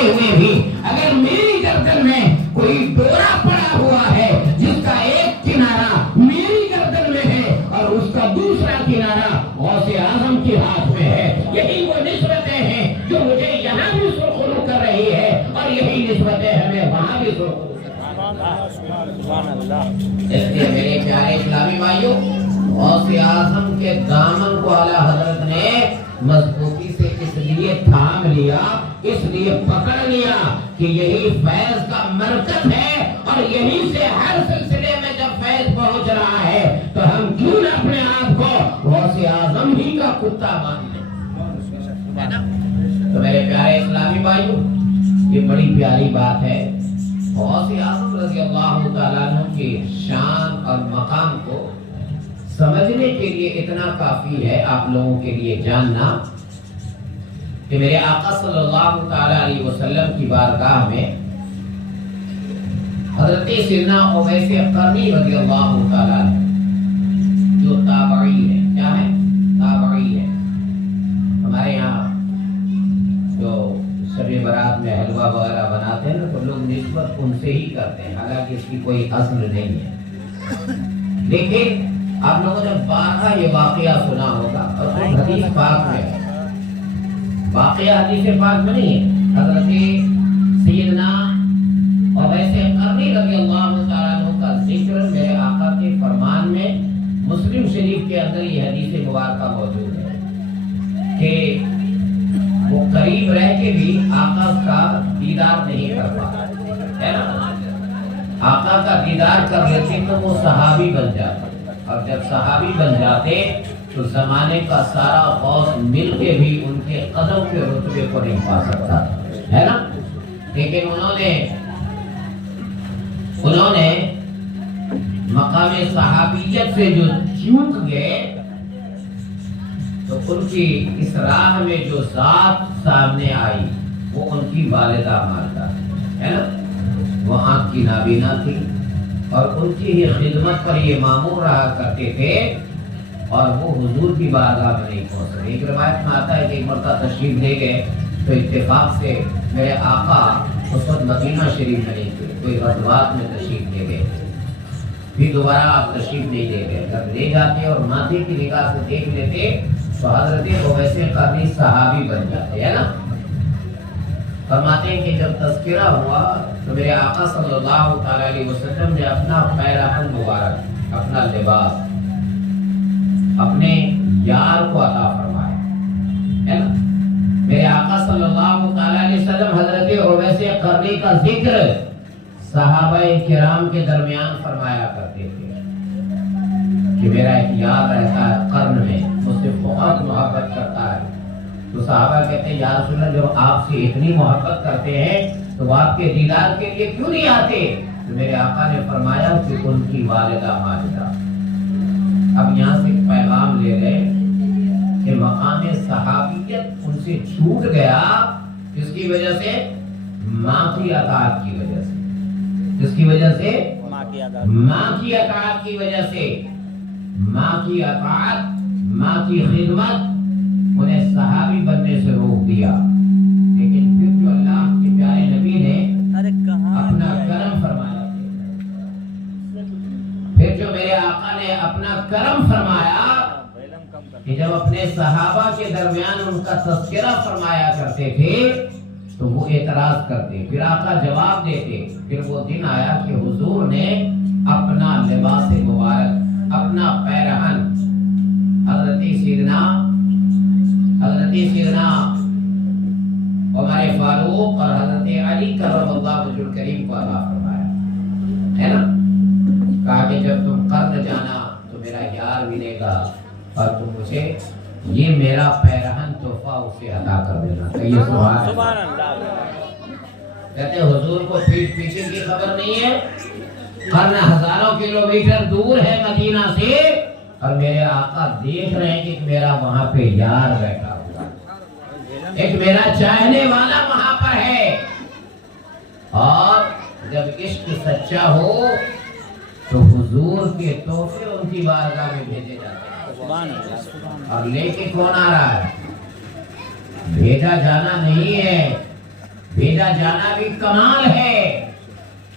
ہوتے ہوئے بھی اگر میری گردن میں کوئی ڈورا پڑا ہوا ہے جس کا ایک کنارہ میری گردن میں ہے اور اس کا دوسرا کنارہ غوث اعظم کے ہاتھ میں ہے، یہی وہ نسبتیں ہیں جو مجھے یہاں بھی سرخرو کر رہی ہے اور یہی نسبتیں ہمیں وہاں بھی سرخرو اس لیے میرے پیارے اسلامی بھائیوں، غوث اعظم کے دامن کو اعلیٰ حضرت نے مضبوطی سے اس لیے تھام لیا، اس لیے پکڑ لیا کہ یہی فیض کا مرکز ہے اور یہی سے ہر سلسلے میں جب فیض پہنچ رہا ہے تو ہم کیوں نہ اپنے آپ کو غوث اعظم ہی کا کتا مان لیں۔ تو میرے پیارے اسلامی بھائیوں، یہ بڑی پیاری بات ہے۔ غوث اعظم رضی اللہ تعالیٰ عنہ کی شان اور مقام کو سمجھنے کے لیے اتنا کافی ہے آپ لوگوں کے لیے جاننا کہ میرے آقا صلی اللہ تعالیٰ علیہ وسلم کی بارگاہ میں حضرت سیدنا اویس قرنی رضی اللہ تعالیٰ عنہ جو تابعی ہے، کیا ہے؟ تابعی ہے۔ ہمارے یہاں جو شب برات میں حلوہ وغیرہ بناتے ہیں نا تو لوگ نسبت ان سے ہی کرتے ہیں، حالانکہ اس کی کوئی اصل نہیں ہے۔ لیکن آپ لوگوں نے بارہا یہ واقعہ سنا ہوگا اور حدیث پاک میں ہے، واقعہ حدیث پاک میں نہیں ہے۔ حضرت سیدنا اویس قرنی رضی اللہ تعالیٰ عنہ کا ذکر میرے آقا کے فرمان میں مسلم شریف کے اندر یہ حدیث مبارکہ موجود ہے کہ وہ قریب رہ کے بھی آقا کا دیدار نہیں کر پاتا ہے نا۔ آقا کا دیدار کر لیتے تو وہ صحابی بن جاتے، اور جب صحابی بن جاتے تو زمانے کا سارا غوث مل کے بھی ان کے قدم کے رتبے کو نہیں پا سکتا ہے نا۔ لیکن انہوں نے مقام صحابیت سے جو چوک گئے تو ان کی اس راہ میں جو ذات سامنے آئی وہ ان کی والدہ ماجدہ ہے نا۔ وہ آنکھ کی نابینا تھی اور ان کی ہی خدمت پر یہ مامور رہا کرتے تھے اور وہ حضور کی بارگاہ میں نہیں پہنچ سکے۔ ایک روایت میں آتا ہے کہ ایک مرتبہ تشریف لے گئے تو اتفاق سے میرے آقا اس وقت مدینہ شریف میں نہیں تھے، کوئی غزوات میں تشریف لے گئے، پھر دوبارہ آپ تشریف نہیں لے گئے۔ جب لے جاتے اور ماتھے کی نگاہ سے دیکھ لیتے تو حضرت اویس قرنی صحابی بن جاتے ہے نا۔ فرماتے ہیں کہ جب تذکرہ ہوا تو میرے آقا صلی اللہ تعالیٰ علیہ وسلم نے اپنا پیراہن مبارک، اپنا لباس اپنے یار کو عطا فرمایا ہے نا۔ میرے آقا صلی اللہ تعالیٰ علیہ وسلم حضرت اویس قرنی کا ذکر صحابہ کرام کے درمیان فرمایا کرتے تھے کہ میرا ایک یار رہتا ہے قرن میں، مجھ سے بہت محبت کرتا ہے۔ تو صحابہ کہتے ہیں یا رسول اللہ جب آپ سے اتنی محبت کرتے ہیں تو وہ آپ کے دیدار کے لیے کیوں نہیں آتے؟ تو میرے آقا نے فرمایا کہ ان کی والدہ ماجدہ۔ اب یہاں سے پیغام لے رہے کہ مقام صحابیت ان سے چھوٹ گیا، جس کی وجہ سے ماں کی اطاعت کی وجہ سے، جس کی وجہ سے ماں کی اطاعت کی وجہ سے، ماں کی اطاعت، ماں کی خدمت انہیں صحابی بننے سے روک دیا۔ لیکن پھر جو اللہ کے پیارے نبی نے اپنا کرم فرمایا، پھر جو میرے آقا نے اپنا کرم فرمایا کہ جب اپنے صحابہ کے درمیان ان کا تذکرہ فرمایا کرتے تھے تو وہ اعتراض کرتے، پھر آقا جواب دیتے۔ پھر وہ دن آیا کہ حضور نے اپنا لباس مبارک، اپنا پیرہن حضرت سیدنا ہمارے فاروق اور حضرت علی کرم اللہ وجہ الکریم کو عطا فرمایا ہے نا۔ کہا کہ جب تم قرن جانا تو میرا یار ملے گا اور تم مجھے یہ میرا پیرہن تحفہ اسے عطا کر دینا۔ کہیے سبحان اللہ۔ کہتے حضور کو پیٹ پیچھے کی خبر نہیں ہے، قرن ہزاروں کلومیٹر دور ہے مدینہ سے اور میرے آقا دیکھ رہے ہیں کہ میرا وہاں پہ یار بیٹھا ہوا، ایک میرا چاہنے والا وہاں پر ہے۔ اور جب عشق سچا ہو تو حضور کے تحفے ان کی بارگاہ میں بھیجے جاتے ہیں، اور لے کے کون آ رہا ہے؟ بھیجا جانا نہیں ہے، بھیجا جانا بھی کمال ہے،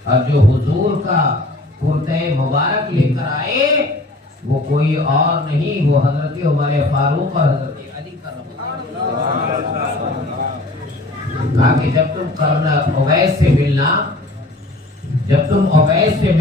اور جو حضور کا کرتے مبارک لے کر آئے وہ کوئی اور نہیں، وہ حضرت عمر فاروق اور حضرت علی کرم اللہ۔ کہا کہ جب تم کرنا اویس سے ملنا، جب تم اویس سے